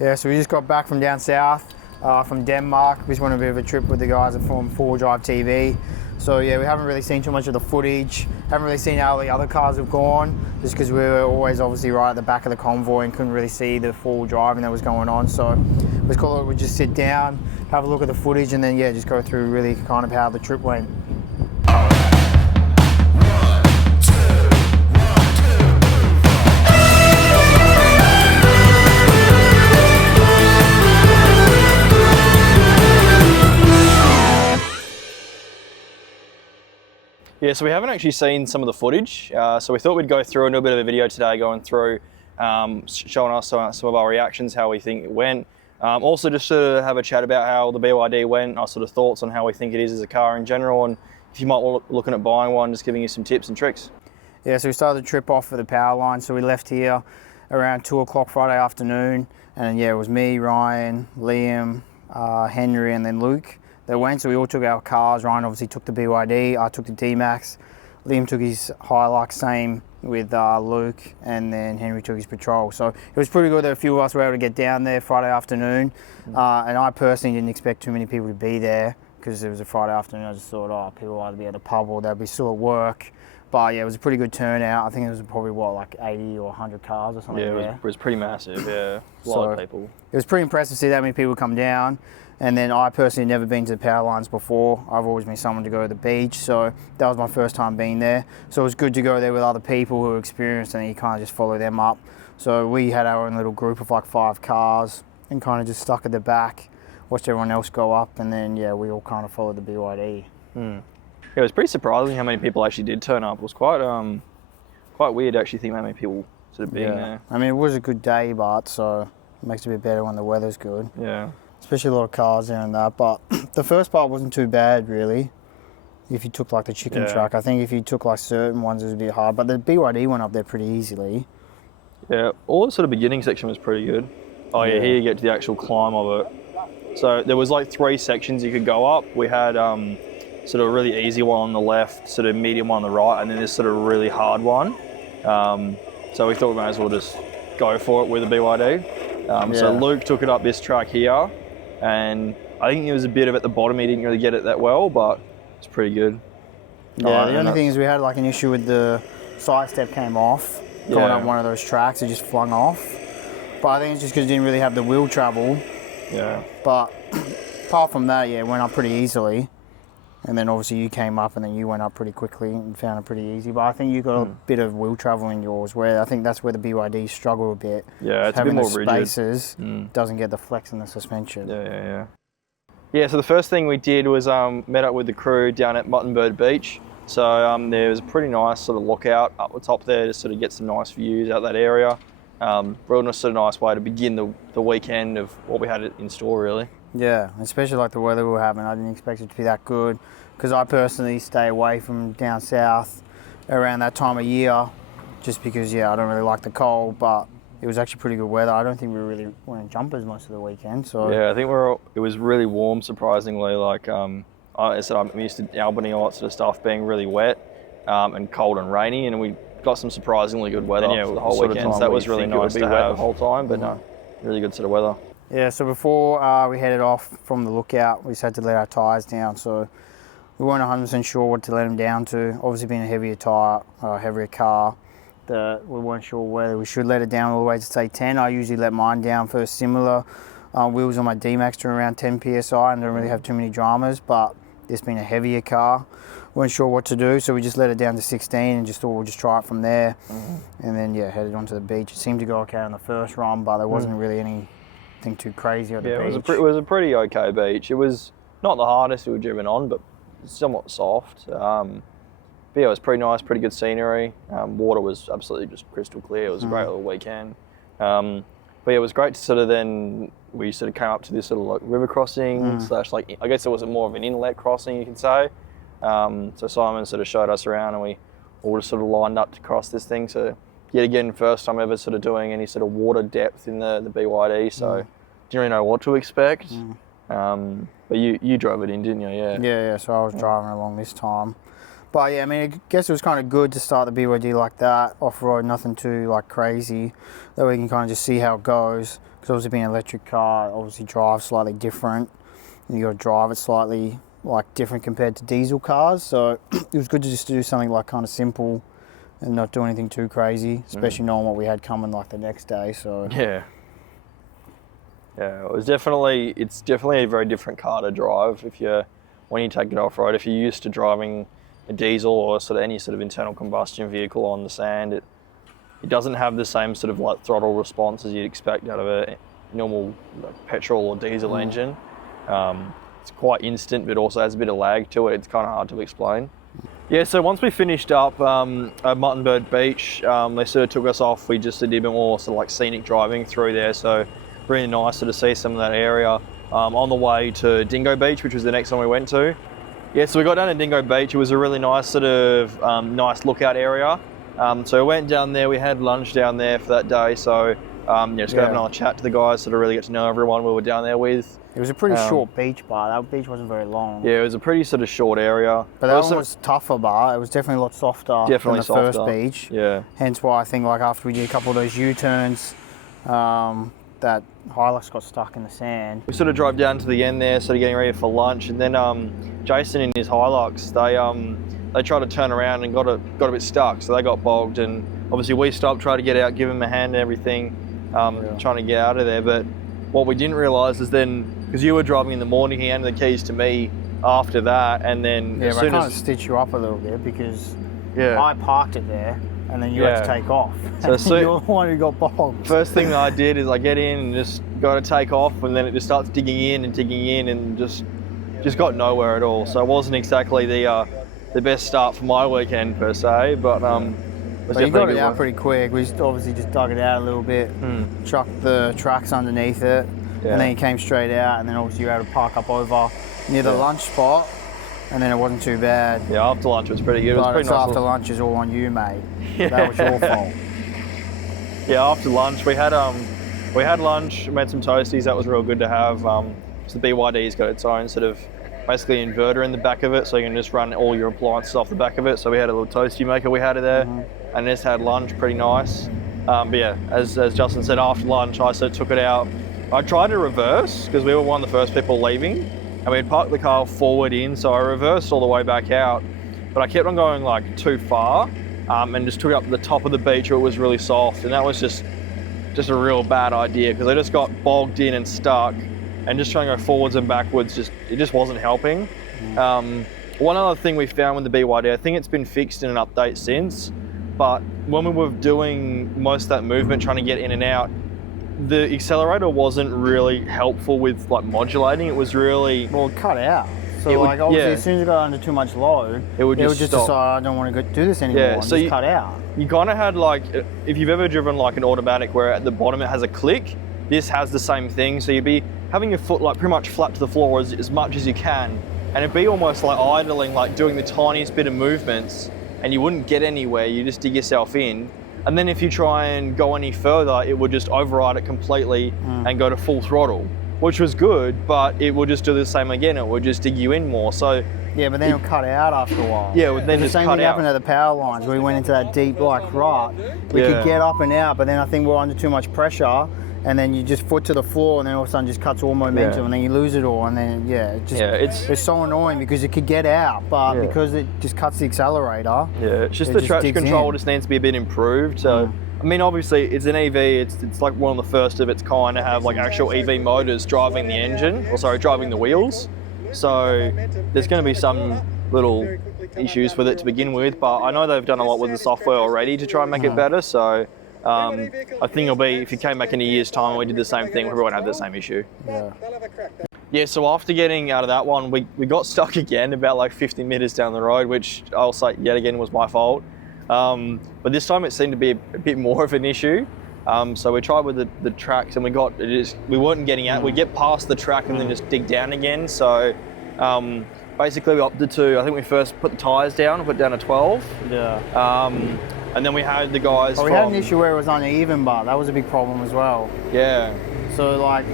Yeah, so we just got back from down south, from Denmark. We just went on a bit of a trip with the guys from 4Drive TV. So yeah, we haven't really seen too much of the footage. Haven't really seen how the other cars have gone, just because we were always obviously right at the back of the convoy and couldn't really see the full driving that was going on. So we thought we'd just sit down, have a look at the footage, and then yeah, just go through really kind of how the trip went. Yeah, so we haven't actually seen some of the footage, so we thought we'd go through and do a bit of a video today going through, showing us some of our reactions, how we think it went. Also just to have a chat about how the BYD went, our sort of thoughts on how we think it is as a car in general, and if you might be looking at buying one, just giving you some tips and tricks. Yeah, so we started the trip off for the power line, so we left here around 2 o'clock Friday afternoon, and yeah, it was me, Ryan, Liam, Henry, and then Luke that went. So we all took our cars. Ryan obviously took the BYD, I took the D-Max, Liam took his Hilux, same with Luke, and then Henry took his Patrol. So it was pretty good that a few of us were able to get down there Friday afternoon, and I personally didn't expect too many people to be there because it was a Friday afternoon. I just thought, oh, people will either be at the pub or they'll be still at work. But yeah, it was a pretty good turnout. I think it was probably, what, like 80 or 100 cars or something. Yeah, it was pretty massive, yeah. A lot of people. It was pretty impressive to see that many people come down. And then I personally never been to the power lines before. I've always been someone to go to the beach, so that was my first time being there. So it was good to go there with other people who are experienced, and you kind of just follow them up. So we had our own little group of like 5 cars and kind of just stuck at the back, watched everyone else go up, and then yeah, we all kind of followed the BYD. Yeah, it was pretty surprising how many people actually did turn up. It was quite weird to actually think how many people sort of being there. I mean, it was a good day, but so it makes it a bit better when the weather's good. Yeah. Especially a lot of cars there and that, but the first part wasn't too bad really. If you took like the chicken track, I think if you took like certain ones it was a bit hard, but the BYD went up there pretty easily. Yeah, all the sort of beginning section was pretty good. Oh yeah, here you get to the actual climb of it. So there was like 3 sections you could go up. We had sort of a really easy one on the left, sort of medium one on the right, and then this sort of really hard one. So we thought we might as well just go for it with the BYD. So Luke took it up this track here. And I think it was a bit of at the bottom, he didn't really get it that well, but it's pretty good. Yeah, the only thing is we had like an issue with the side step came off, going up one of those tracks, it just flung off. But I think it's just because it didn't really have the wheel travel. Yeah. But apart from that, yeah, it went up pretty easily. And then obviously you came up and then you went up pretty quickly and found it pretty easy. But I think you got a bit of wheel travel in yours, where I think that's where the BYD struggle a bit. Yeah, it's a bit more rigid. Spaces doesn't get the flex in the suspension. Yeah, so the first thing we did was met up with the crew down at Mutton Beach. So there was a pretty nice sort of lookout up the top there to sort of get some nice views out that area. Real sort of nice way to begin the weekend of what we had in store, really. Yeah, especially like the weather we were having. I didn't expect it to be that good because I personally stay away from down south around that time of year just because, yeah, I don't really like the cold, but it was actually pretty good weather. I don't think we were really wearing jumpers most of the weekend. So yeah, I think it was really warm, surprisingly. Like I said, I'm used to Albany, all that sort of stuff being really wet and cold and rainy, and we got some surprisingly good weather for the whole weekend. So that was really nice to have the whole time, but no, really good sort of weather. Yeah, so before we headed off from the lookout, we just had to let our tyres down. So we weren't 100% sure what to let them down to. Obviously being a heavier tyre, heavier car, we weren't sure whether we should let it down all the way to say 10. I usually let mine down for similar wheels on my D-Max to around 10 PSI and don't really have too many dramas, but this being a heavier car, weren't sure what to do, so we just let it down to 16 and just thought we'll just try it from there. And then yeah, headed onto the beach. It seemed to go okay on the first run, but there wasn't really anything too crazy on the beach. It was a pretty okay beach. It was not the hardest we've driven on, but somewhat soft. But yeah, it was pretty nice, pretty good scenery. Water was absolutely just crystal clear. It was a great little weekend. But yeah, it was great to sort of then, we sort of came up to this sort of like river crossing slash like, I guess it was more of an inlet crossing, you could say. So Simon sort of showed us around and we all just sort of lined up to cross this thing. So yet again, first time ever sort of doing any sort of water depth in the BYD. So didn't really know what to expect. But you drove it in, didn't you? Yeah, so I was driving along this time. But yeah, I mean, I guess it was kind of good to start the BYD like that, off-road, nothing too like crazy, that we can kind of just see how it goes. because obviously being an electric car, obviously drives slightly different. And you got to drive it slightly like different compared to diesel cars. So it was good to just do something like kind of simple and not do anything too crazy, especially knowing what we had coming like the next day. So yeah, it's definitely a very different car to drive when you take it off road. If you're used to driving a diesel or sort of any sort of internal combustion vehicle on the sand, it doesn't have the same sort of like throttle response as you'd expect out of a normal like petrol or diesel engine. It's quite instant, but also has a bit of lag to it. It's kind of hard to explain. Yeah, so once we finished up at Mutton Beach, they sort of took us off. We just did a bit more sort of like scenic driving through there. So really nice to see some of that area. On the way to Dingo Beach, which was the next one we went to. Yeah, so we got down to Dingo Beach. It was a really nice sort of nice lookout area. So we went down there. We had lunch down there for that day. So just got to have another chat to the guys, sort of really get to know everyone we were down there with. It was a pretty short beach bar. That beach wasn't very long. Yeah, it was a pretty sort of short area. But that one was tougher bar. It was definitely a lot softer than the first beach. Yeah. Hence why I think like after we did a couple of those U-turns, that Hilux got stuck in the sand. We sort of drove down to the end there, sort of getting ready for lunch, and then Jason and his Hilux, they tried to turn around and got a bit stuck, so they got bogged, and obviously we stopped, tried to get out, give them a hand and everything, trying to get out of there. But what we didn't realise is then, because you were driving in the morning, he handed the keys to me after that, and then as soon as I kind of stitch you up a little bit because I parked it there, and then you had to take off. So you're the one who got bogged. First thing that I did is I get in and just got to take off, and then it just starts digging in and just got nowhere at all. So it wasn't exactly the best start for my weekend per se, but but you got it out pretty quick. We obviously just dug it out a little bit, chucked the tracks underneath it, and then you came straight out, and then obviously you were able to park up over near the lunch spot, and then it wasn't too bad. Yeah, after lunch was pretty good. It was pretty nice. After lunch is all on you, mate. That was your fault. Yeah, after lunch we had lunch, made some toasties. That was real good to have. So the BYD's got its own sort of basically inverter in the back of it, so you can just run all your appliances off the back of it. So we had a little toasty maker we had it there, and just had lunch, pretty nice. But yeah, as Justin said, after lunch I sort of took it out. I tried to reverse because we were one of the first people leaving, and we had parked the car forward in, so I reversed all the way back out, but I kept on going like too far, and just took it up to the top of the beach where it was really soft, and that was just a real bad idea because I just got bogged in and stuck, and just trying to go forwards and backwards, it just wasn't helping. One other thing we found with the BYD, I think it's been fixed in an update since, but when we were doing most of that movement, trying to get in and out, the accelerator wasn't really helpful with like modulating. It was really... Well, it cut out. So like obviously as soon as you got under too much load, it would just decide, I don't want to do this anymore, and so just cut out. You kind of had like, if you've ever driven like an automatic where at the bottom it has a click, this has the same thing. So you'd be having your foot like pretty much flat to the floor as much as you can, and it'd be almost like idling, like doing the tiniest bit of movements, and you wouldn't get anywhere, you just dig yourself in. And then if you try and go any further, it would just override it completely and go to full throttle, which was good, but it would just do the same again. It would just dig you in more. So yeah, but then it'll cut out after a while. Yeah, it would then just cut out. The same thing happened at the power lines. We went into that deep like rut. We could get up and out, but then I think we're under too much pressure, and then you just foot to the floor, and then all of a sudden just cuts all momentum, and then you lose it all, and then it's so annoying because it could get out, but because it just cuts the accelerator. Yeah, it's just the traction control just needs to be a bit improved. So I mean, obviously it's an EV. It's like one of the first of its kind to have like actual EV motors driving the engine, driving the wheels. So there's going to be some little issues with it to begin with, but I know they've done a lot with the software already to try and make it better. So I think it'll be, if you came back in a year's time and we did the same thing, we won't have the same issue. Yeah, so after getting out of that one, we got stuck again about like 50 metres down the road, which I'll say yet again was my fault. But this time it seemed to be a bit more of an issue. So we tried with the tracks, and we weren't getting out. We get past the track and then just dig down again. So basically we opted to, I think we first put the tyres down, put down a 12. And then we had the guys we had an issue where it was uneven, but that was a big problem as well. Yeah. So like,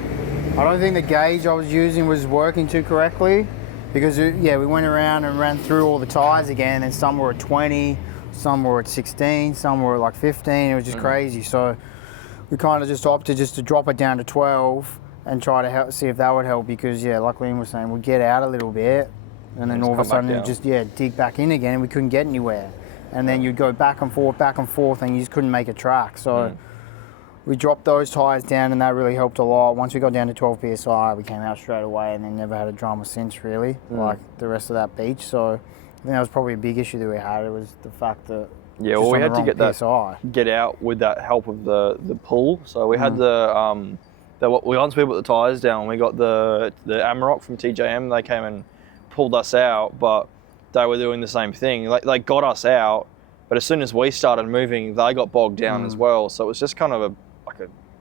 I don't think the gauge I was using was working too correctly, because we went around and ran through all the tyres again, and some were at 20, some were at 16, some were at like 15. It was just crazy. So we kind of just opted just to drop it down to 12 and try to see if that would help, because like Liam was saying, we'd get out a little bit and then all of a sudden it'd just dig back in again and we couldn't get anywhere. And then you'd go back and forth and you just couldn't make a track. So we dropped those tyres down and that really helped a lot. Once we got down to 12 PSI, we came out straight away and then never had a drama since, really, like the rest of that beach. So I think that was probably a big issue that we had. It was the fact that we had to get out with that help of the pull. So we had once we put the tyres down, we got the Amarok from TJM. They came and pulled us out, but they were doing the same thing. Like, they got us out, but as soon as we started moving, they got bogged down as well. So it was just kind of a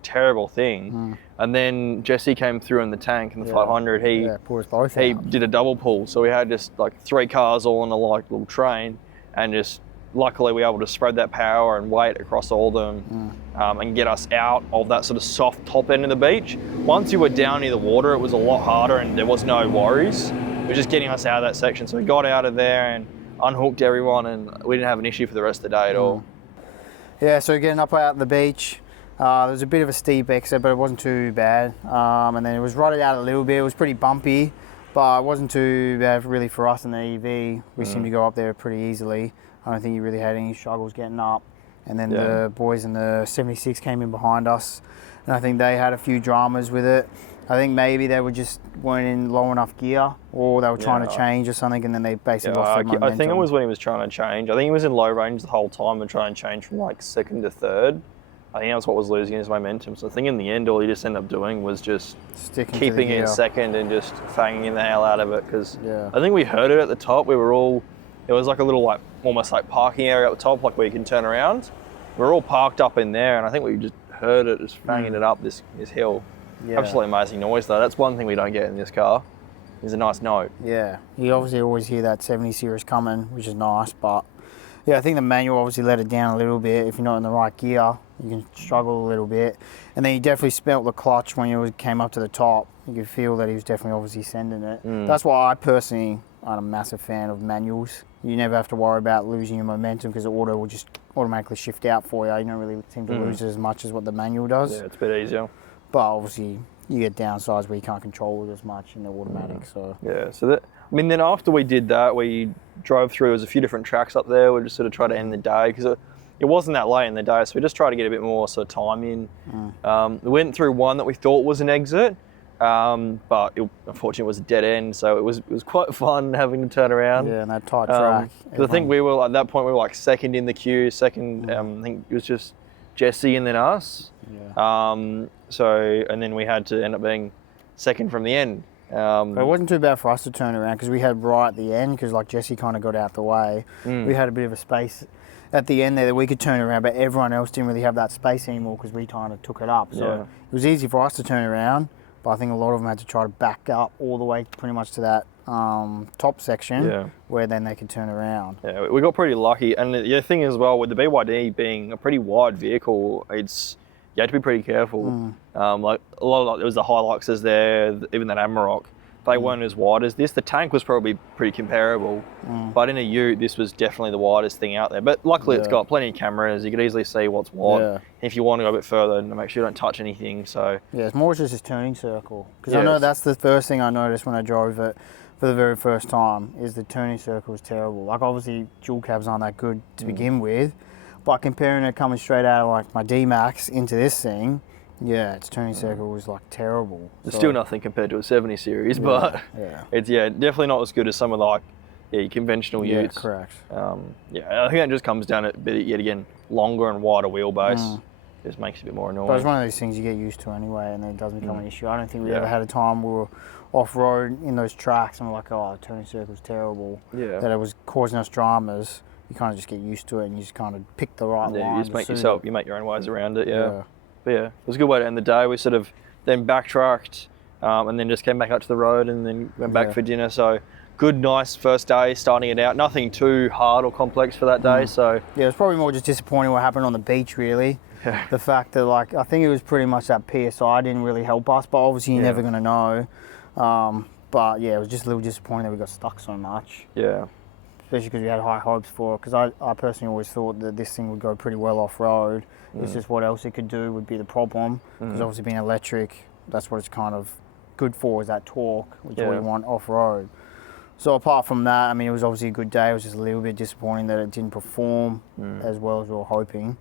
terrible thing. And then Jesse came through in the tank in the 500. He pulled us both he out. did a double pull, so we had just like 3 cars all on a little train, and just luckily we were able to spread that power and weight across all of them and get us out of that sort of soft top end of the beach. Once you were down near the water, it was a lot harder and there was no worries. It was just getting us out of that section. So we got out of there and unhooked everyone, and we didn't have an issue for the rest of the day at all. Yeah, so getting up out the beach, there was a bit of a steep exit, but it wasn't too bad. And then it was rotted out a little bit. It was pretty bumpy, but it wasn't too bad really for us in the EV. We seemed to go up there pretty easily. I don't think you really had any struggles getting up. And then the boys in the 76 came in behind us, and I think they had a few dramas with it. I think maybe they weren't in low enough gear, or they were trying to change or something, and then they basically lost their momentum. I think it was when he was trying to change. I think he was in low range the whole time and trying to change from like 2nd to 3rd. I think that's what was losing his momentum. So I think in the end, all he just ended up doing was just keeping it in 2nd and just fanging the hell out of it. Because I think we heard it at the top. It was like a little almost like parking area at the top, like where you can turn around. We were all parked up in there, and I think we just heard it just fanging it up this hill. Absolutely amazing noise though. That's one thing we don't get in this car, is a nice note. Yeah, you obviously always hear that 70 series coming, which is nice, but I think the manual obviously let it down a little bit. If you're not in the right gear, you can struggle a little bit. And then you definitely smelt the clutch when you came up to the top. You could feel that he was definitely obviously sending it. That's why I'm a massive fan of manuals. You never have to worry about losing your momentum, because the auto will just automatically shift out for you. You don't really seem to lose as much as what the manual does. Yeah, it's a bit easier. But obviously you get downsides where you can't control it as much in the automatic. Then after we did that, we drove through. There was a few different tracks up there. We just sort of tried to end the day, because it wasn't that late in the day, so we just tried to get a bit more sort of time in. We went through one that we thought was an exit, but unfortunately it was a dead end, so it was quite fun having to turn around. Yeah, and that tight track. I think we were, at that point, we were like 2nd in the queue, I think it was just Jesse and then us. And then we had to end up being 2nd from the end. But it wasn't too bad for us to turn around, because we had right at the end, because like Jesse kind of got out the way. We had a bit of a space at the end there that we could turn around, but everyone else didn't really have that space anymore, because we kind of took it up. So it was easy for us to turn around, but I think a lot of them had to try to back up all the way pretty much to that top section, where then they could turn around. Yeah, we got pretty lucky. And the thing as well, with the BYD being a pretty wide vehicle, you had to be pretty careful. Like a lot of, there was the Hiluxes there, even that Amarok. They weren't as wide as this. The tank was probably pretty comparable, but in a ute, this was definitely the widest thing out there. But luckily, it's got plenty of cameras. You could easily see what's what. If you want to go a bit further, and make sure you don't touch anything. So it's more just this turning circle, because I know that's the first thing I noticed when I drove it for the very first time, is the turning circle was terrible. Like obviously, dual cabs aren't that good to begin with, but comparing it coming straight out of like my D-Max into this thing, its turning circle was like terrible. It's still nothing compared to a 70 series, but it's definitely not as good as some of the conventional utes. Yeah, correct. I think that just comes down to a bit, yet again, longer and wider wheelbase. Just makes it a bit more annoying. But it's one of those things you get used to anyway, and then it doesn't become an issue. I don't think we ever had a time we were off-road in those tracks and we're like, oh, the turning circle's terrible. That it was causing us dramas. You kind of just get used to it, and you just kind of pick the right line. You just you make your own ways around it. But it was a good way to end the day. We sort of then backtracked and then just came back up to the road and then went back for dinner. So good, nice first day starting it out. Nothing too hard or complex for that day. So it was probably more just disappointing what happened on the beach, really. The fact that I think it was pretty much that PSI didn't really help us, but obviously you're never going to know. But it was just a little disappointing that we got stuck so much. especially because we had high hopes for it. Because I personally always thought that this thing would go pretty well off-road. It's just what else it could do would be the problem. Because obviously being electric, that's what it's kind of good for, is that torque, which we want off-road. So apart from that, I mean, it was obviously a good day. It was just a little bit disappointing that it didn't perform as well as we were hoping.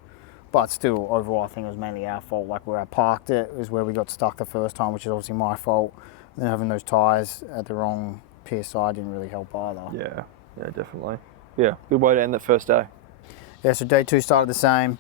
But still, overall, I think it was mainly our fault. Like where I parked it is where we got stuck the first time, which is obviously my fault. And then having those tyres at the wrong PSI didn't really help either. Yeah, definitely. Yeah, good way to end that first day. Yeah, so day 2 started the same.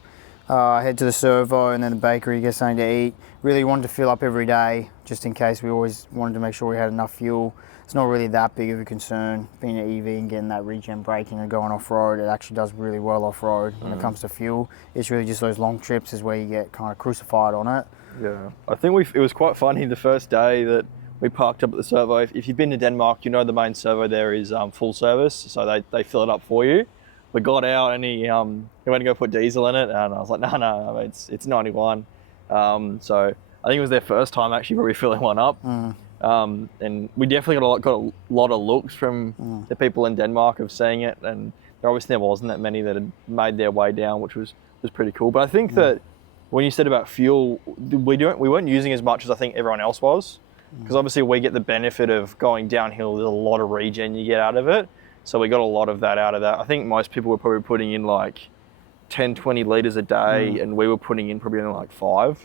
Head to the servo and then the bakery, get something to eat. Really wanted to fill up every day, just in case. We always wanted to make sure we had enough fuel. It's not really that big of a concern, being an EV and getting that regen braking and going off-road. It actually does really well off-road when it comes to fuel. It's really just those long trips is where you get kind of crucified on it. Yeah, I think it was quite funny the first day that we parked up at the servo. If you've been to Denmark, you know the main servo there is full service, so they fill it up for you. We got out and he went to go put diesel in it, and I was like, no, it's 91. So I think it was their first time actually probably filling one up. And we definitely got a lot of looks from the people in Denmark of seeing it, and there wasn't that many that had made their way down, which was pretty cool. But I think that when you said about fuel, we weren't using as much as I think everyone else was, because obviously we get the benefit of going downhill. There's a lot of regen you get out of it, so we got a lot of that out of that. I think most people were probably putting in like 10-20 litres a day, and we were putting in probably only like 5.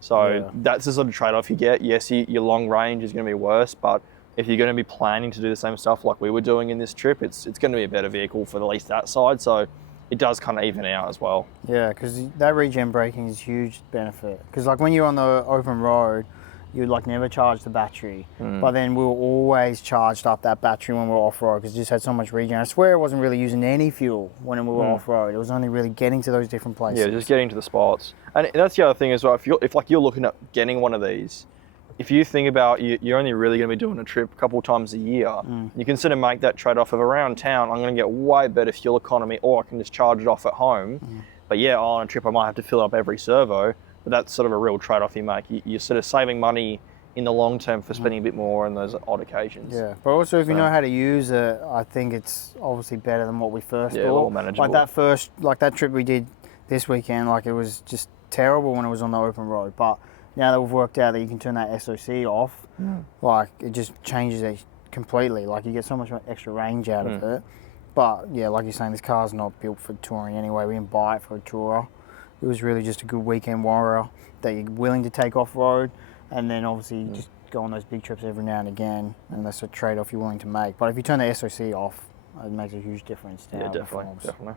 So that's the sort of trade-off you get. Yes, your long range is going to be worse, but if you're going to be planning to do the same stuff like we were doing in this trip, it's going to be a better vehicle for at least that side. So it does kind of even out as well. Yeah, because that regen braking is a huge benefit. Because like when you're on the open road, you'd like never charge the battery, but then we were always charged up that battery when we were off-road because it just had so much regen. I swear it wasn't really using any fuel when we were off-road. It was only really getting to those different places. Yeah, just getting to the spots. And that's the other thing as well. If you're looking at getting one of these, if you think about you're only really going to be doing a trip a couple of times a year, you consider make that trade-off of around town, I'm going to get way better fuel economy, or I can just charge it off at home. But yeah, on a trip I might have to fill up every servo. But that's sort of a real trade-off you make. You're sort of saving money in the long term for spending a bit more on those odd occasions. Yeah, but also if you know how to use it, I think it's obviously better than what we first thought. More manageable. Like that trip we did this weekend, like it was just terrible when it was on the open road. But now that we've worked out that you can turn that SOC off, like it just changes it completely. Like you get so much extra range out of it. But yeah, like you're saying, this car's not built for touring anyway. We didn't buy it for a tourer. It was really just a good weekend warrior that you're willing to take off-road, and then obviously just go on those big trips every now and again, and that's a trade-off you're willing to make. But if you turn the SOC off, it makes a huge difference to how it performs. Definitely.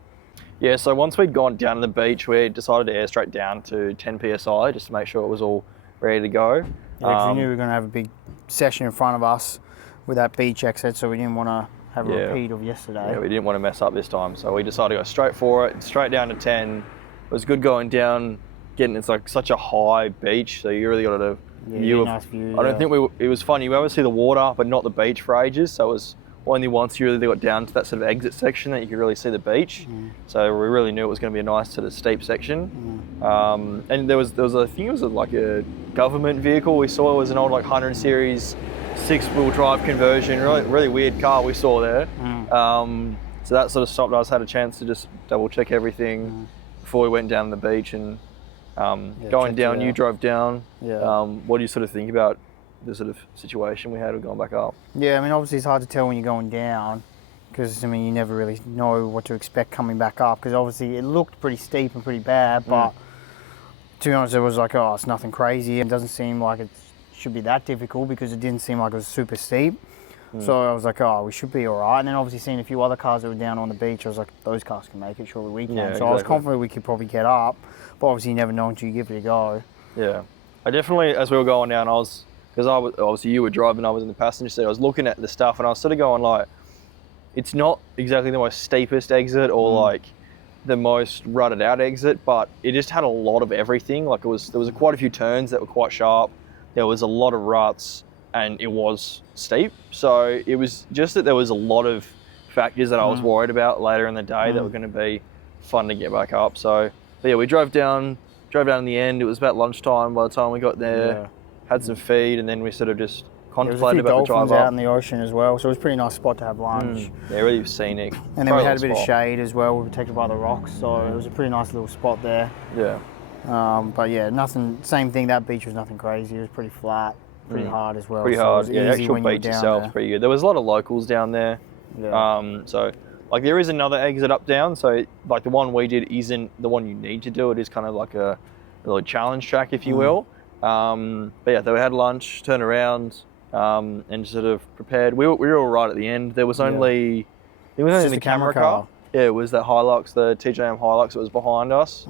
Yeah, so once we'd gone down to the beach, we decided to air straight down to 10 PSI just to make sure it was all ready to go. Yeah, 'cause we knew we were going to have a big session in front of us with that beach exit, so we didn't want to have a repeat of yesterday. Yeah, we didn't want to mess up this time, so we decided to go straight for it, straight down to 10. It was good going down, it's like such a high beach, so you really got a view of. Nice view. I don't think it was funny. You ever see the water, but not the beach for ages. So it was only once you really got down to that sort of exit section that you could really see the beach. So we really knew it was going to be a nice sort of steep section. And there was I think it was like a government vehicle we saw. It was an old like 100 series 6-wheel drive conversion. Really weird car we saw there. So that sort of stopped us. Had a chance to just double check everything before we went down the beach and going down. You drove down. What do you sort of think about the sort of situation we had of going back up? Yeah, I mean, obviously it's hard to tell when you're going down because, I mean, you never really know what to expect coming back up because obviously it looked pretty steep and pretty bad, but to be honest, it was like, oh, it's nothing crazy. It doesn't seem like it should be that difficult because it didn't seem like it was super steep. So I was like, oh, we should be all right. And then obviously seeing a few other cars that were down on the beach, I was like, those cars can make it, surely we can. Yeah, so exactly. I was confident we could probably get up, but obviously you never know until you give it a go. Yeah. I definitely, as we were going down, obviously you were driving, I was in the passenger seat, I was looking at the stuff and I was sort of going like, it's not exactly the most steepest exit or like the most rutted out exit, but it just had a lot of everything. Like there was quite a few turns that were quite sharp. There was a lot of ruts and it was steep. So it was just that there was a lot of factors that I was worried about later in the day that were going to be fun to get back up. So but yeah, we drove down in the end. It was about lunchtime by the time we got there, had some feed, and then we sort of just contemplated there was a about few the drive dolphins out up. in the ocean as well, so it was a pretty nice spot to have lunch. Yeah, really scenic. And then we Great had a bit little of spot. shade as well. We were protected by the rocks, so it was a pretty nice little spot there. Yeah. But yeah, nothing. Same thing. That beach was nothing crazy. It was pretty flat, pretty hard as well. Pretty so hard. It was Yeah, the easy actual when you were beach down itself there. is pretty good. There was a lot of locals down there. Yeah. So like there is another exit up down. So like the one we did isn't the one you need to do. It is kind of like a little challenge track, if you will. But yeah, they had lunch, turned around, and sort of prepared. We were all right at the end. There was only just the a camera camera car. car. Yeah, it was that Hilux, the TJM Hilux that was behind us.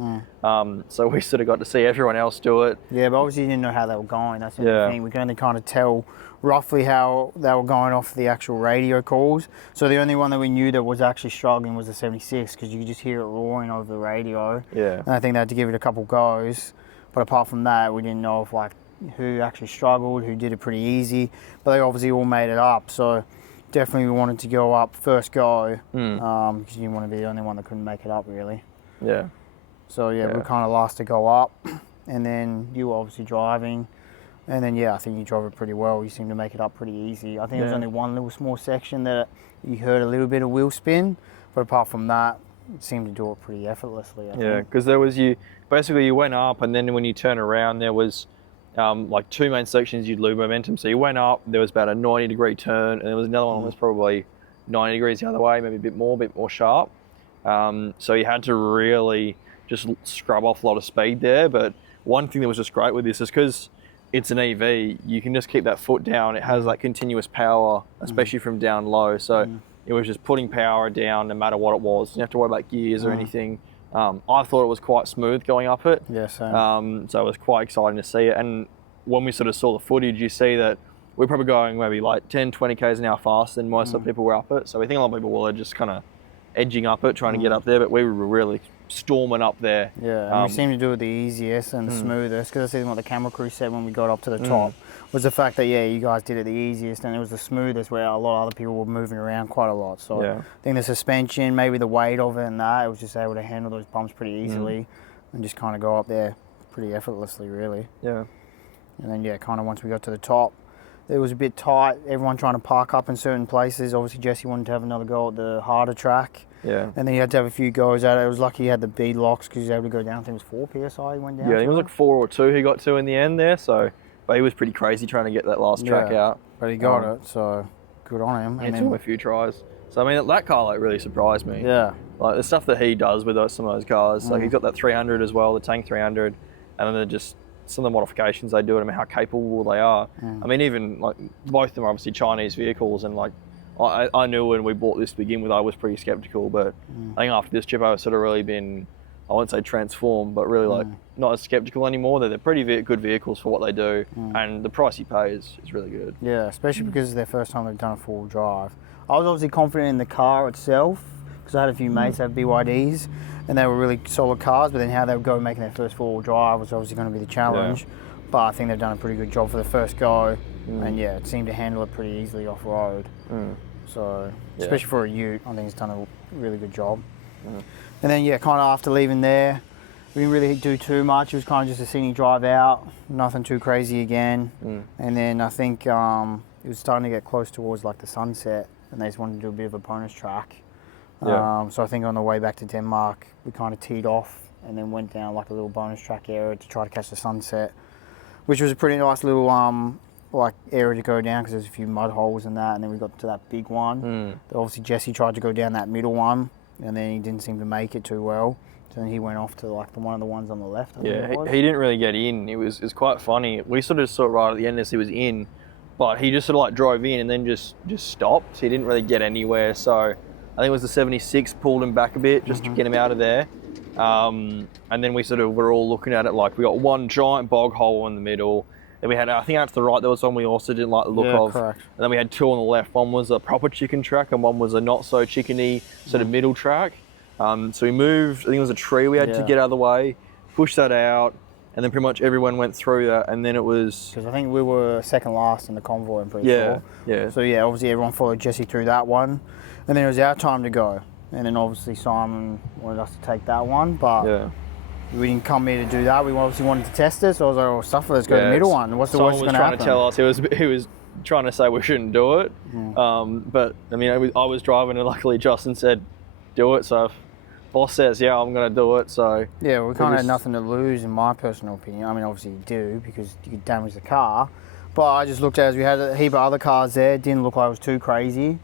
So we sort of got to see everyone else do it. Yeah, but obviously you didn't know how they were going. That's the Yeah. thing. We could only kind of tell roughly how they were going off the actual radio calls. So the only one that we knew that was actually struggling was the 76 because you could just hear it roaring over the radio. Yeah. And I think they had to give it a couple goes. But apart from that, we didn't know if like who actually struggled, who did it pretty easy. But they obviously all made it up. So definitely we wanted to go up first go because you didn't want to be the only one that couldn't make it up really. Yeah. So yeah, we were kind of last to go up, and then you were obviously driving, and then yeah, I think you drove it pretty well. You seemed to make it up pretty easy. I think there was only one little small section that you heard a little bit of wheel spin, but apart from that, it seemed to do it pretty effortlessly. I Yeah, think. because there was you went up, and then when you turn around, there was like two main sections you'd lose momentum. So you went up, there was about a 90-degree turn, and there was another one that was probably 90 degrees the other way, maybe a bit more sharp. So you had to really just scrub off a lot of speed there. But one thing that was just great with this is because it's an EV, you can just keep that foot down. It has like continuous power, especially from down low. So it was just putting power down no matter what it was. You didn't have to worry about gears or anything. I thought it was quite smooth going up it. Yeah, same. So it was quite exciting to see it. And when we sort of saw the footage, you see that we're probably going maybe like 10, 20 k's an hour faster than most of the people were up it. So we think a lot of people were just kind of edging up it, trying to get up there, but we were really storming up there. Yeah, and we seemed to do it the easiest and the smoothest, because I see what the camera crew said when we got up to the top, was the fact that, yeah, you guys did it the easiest and it was the smoothest, where a lot of other people were moving around quite a lot. So I think the suspension, maybe the weight of it and that, it was just able to handle those bumps pretty easily and just kind of go up there pretty effortlessly, really. Yeah. And then, yeah, kind of once we got to the top, it was a bit tight, everyone trying to park up in certain places. Obviously, Jesse wanted to have another go at the harder track. Yeah. And then he had to have a few goes at it. It was lucky he had the bead locks because he was able to go down. I think it was 4 PSI he went down. Yeah, I think it was to. like 4 or 2 he got to in the end there. So, but he was pretty crazy trying to get that last track out. But he got it, so good on him. It took him a few tries. So, I mean, that car like really surprised me. Yeah. Like the stuff that he does with some of those cars. Like he's got that 300 as well, the Tank 300. And then they're just some of the modifications they do, and I mean how capable they are. I mean, even like both of them are obviously Chinese vehicles, and like I knew when we bought this to begin with, I was pretty skeptical, but I think after this trip, I've sort of really been, I won't say transformed, but really like not as skeptical anymore. They're pretty good vehicles for what they do, and the price you pay is really good. Yeah, especially because it's their first time they've done a full drive. I was obviously confident in the car itself because I had a few mates that have BYDs, and they were really solid cars, but then how they would go making their first four-wheel drive was obviously going to be the challenge. But I think they've done a pretty good job for the first go, and yeah, it seemed to handle it pretty easily off-road. So, especially for a ute, I think it's done a really good job. And then, yeah, kind of after leaving there, we didn't really do too much. It was kind of just a scenic drive out, nothing too crazy again. And then I think it was starting to get close towards like the sunset, and they just wanted to do a bit of a bonus track. So I think on the way back to Denmark, we kind of teed off and then went down like a little bonus track area to try to catch the sunset, which was a pretty nice little like area to go down because there's a few mud holes and that. And then we got to that big one. Obviously Jesse tried to go down that middle one, and then he didn't seem to make it too well. So then he went off to like one of the ones on the left. I think it was. He didn't really get in. It was quite funny. We sort of saw it right at the end as he was in, but he just sort of like drove in and then just stopped. He didn't really get anywhere. So I think it was the 76 pulled him back a bit just to get him out of there. And then we sort of were all looking at it like we got one giant bog hole in the middle. Then we had, I think out to the right, there was one we also didn't like the look of. Correct. And then we had two on the left. One was a proper chicken track and one was a not so chickeny sort of middle track. So we moved, I think it was a tree we had to get out of the way, push that out, and then pretty much everyone went through that, and then it was... Because I think we were second last in the convoy, I'm pretty sure. Yeah. So yeah, obviously everyone followed Jesse through that one, and then it was our time to go. And then obviously Simon wanted us to take that one, but we didn't come here to do that. We obviously wanted to test it, so I was like, oh, suffer, let's go to the middle one. What's the worst going to happen? Someone was trying to tell us, he was trying to say we shouldn't do it. But I mean, I was driving and luckily Justin said, do it. So if boss says, yeah, I'm going to do it. So yeah, we kind of had nothing to lose in my personal opinion. I mean, obviously you do because you could damage the car. But I just looked at it as we had a heap of other cars there. It didn't look like it was too crazy.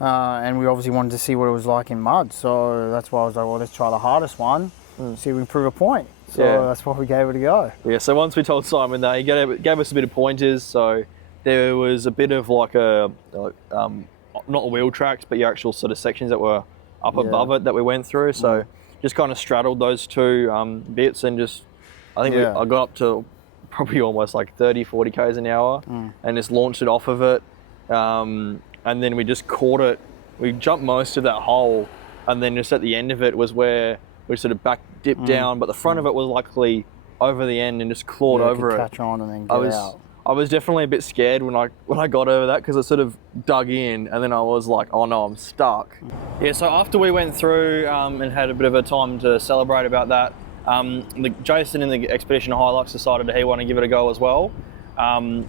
And we obviously wanted to see what it was like in mud. So that's why I was like, well, let's try the hardest one, see if we can prove a point. So that's why we gave it a go. Yeah, so once we told Simon that, he gave us a bit of pointers. So there was a bit of like not the wheel tracks, but your actual sort of sections that were up above it that we went through. So just kind of straddled those two bits and just, I think I got up to probably almost like 30, 40 Ks an hour and just launched it off of it. And then we just caught it. We jumped most of that hole, and then just at the end of it was where we sort of back dipped down, but the front of it was luckily over the end and just clawed over it. Catch on and then get out. I was definitely a bit scared when I got over that because it sort of dug in, and then I was like, oh no, I'm stuck. Yeah, so after we went through and had a bit of a time to celebrate about that, Jason in the Expedition Hilux decided that he wanted to give it a go as well. And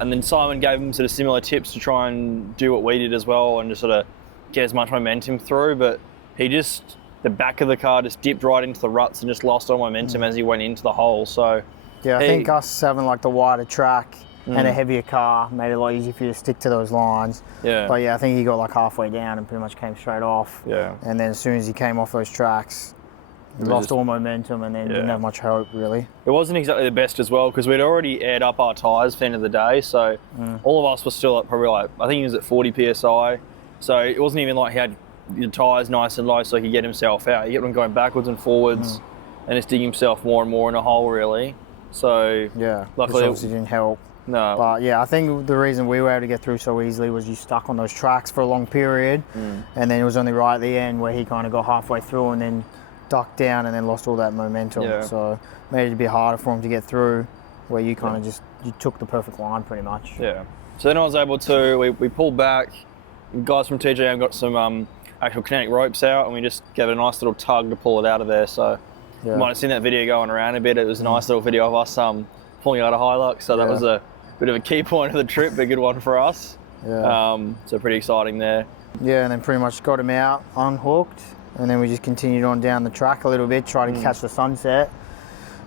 then Simon gave him sort of similar tips to try and do what we did as well and just sort of get as much momentum through, but the back of the car just dipped right into the ruts and just lost all momentum as he went into the hole. So yeah, I think us having like the wider track and a heavier car made it a lot easier for you to stick to those lines. Yeah. But yeah, I think he got like halfway down and pretty much came straight off. Yeah. And then as soon as he came off those tracks, he lost all momentum and then didn't have much hope really. It wasn't exactly the best as well because we'd already aired up our tyres for the end of the day, so all of us were still at probably like, I think he was at 40 PSI, so it wasn't even like he had the tyres nice and low so he could get himself out. He kept on going backwards and forwards and just digging himself more and more in a hole really. So yeah, luckily which obviously didn't help. No. But yeah, I think the reason we were able to get through so easily was you stuck on those tracks for a long period and then it was only right at the end where he kind of got halfway through and then ducked down and then lost all that momentum. So made it a bit harder for him to get through where you kind of just, you took the perfect line pretty much. Yeah. So then I was able to, we pulled back, guys from TJM got some actual kinetic ropes out and we just gave it a nice little tug to pull it out of there. So you might have seen that video going around a bit. It was a nice little video of us pulling out a Hilux. So that was a bit of a key point of the trip, but a good one for us. So pretty exciting there. Yeah, and then pretty much got him out, unhooked. And then we just continued on down the track a little bit, trying to catch the sunset.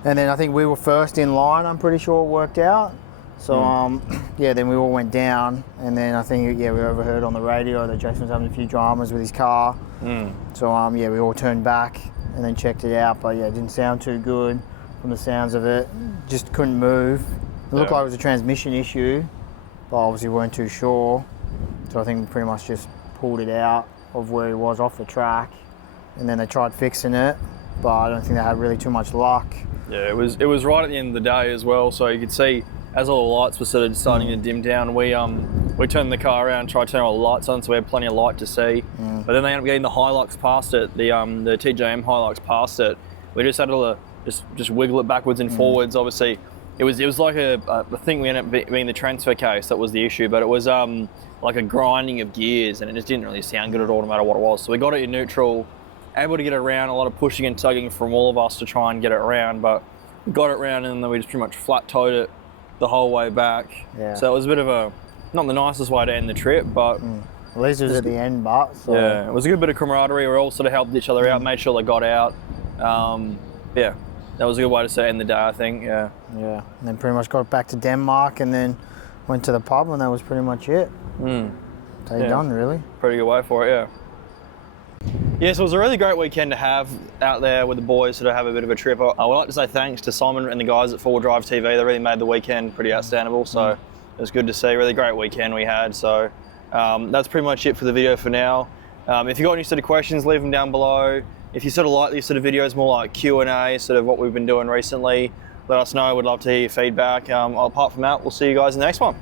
And then I think we were first in line, I'm pretty sure it worked out. So yeah, then we all went down. And then I think, we overheard on the radio that Jason was having a few dramas with his car. So yeah, we all turned back and then checked it out. But yeah, it didn't sound too good from the sounds of it. Just couldn't move. It looked like it was a transmission issue, but obviously weren't too sure. So I think we pretty much just pulled it out of where he was off the track. And then they tried fixing it, but I don't think they had really too much luck. Yeah, it was right at the end of the day as well, so you could see as all the lights were sort of starting to dim down, we turned the car around, tried to turn all the lights on so we had plenty of light to see. But then they ended up getting the Hilux past it, the TJM Hilux past it. We just had to just wiggle it backwards and forwards. Obviously, it was like I think we ended up being the transfer case that was the issue, but it was like a grinding of gears and it just didn't really sound good at all no matter what it was. So we got it in neutral, able to get it around, a lot of pushing and tugging from all of us to try and get it around, but we got it around and then we just pretty much flat towed it the whole way back. So it was a bit of not the nicest way to end the trip, but at least it was at the end, but so. Yeah, it was a good bit of camaraderie. We all sort of helped each other out, made sure they got out. Yeah, that was a good way to end the day, I think. Yeah, and then pretty much got back to Denmark and then went to the pub and that was pretty much it. So you're done, really. Pretty good way for it, yeah. Yeah, so it was a really great weekend to have out there with the boys to have a bit of a trip. I would like to say thanks to Simon and the guys at 4Drive TV. They really made the weekend pretty outstandable, so it was good to see. Really great weekend we had. So that's pretty much it for the video for now. If you've got any sort of questions, leave them down below. If you sort of like these sort of videos, more like Q&A, sort of what we've been doing recently, let us know. We'd love to hear your feedback. Apart from that, we'll see you guys in the next one.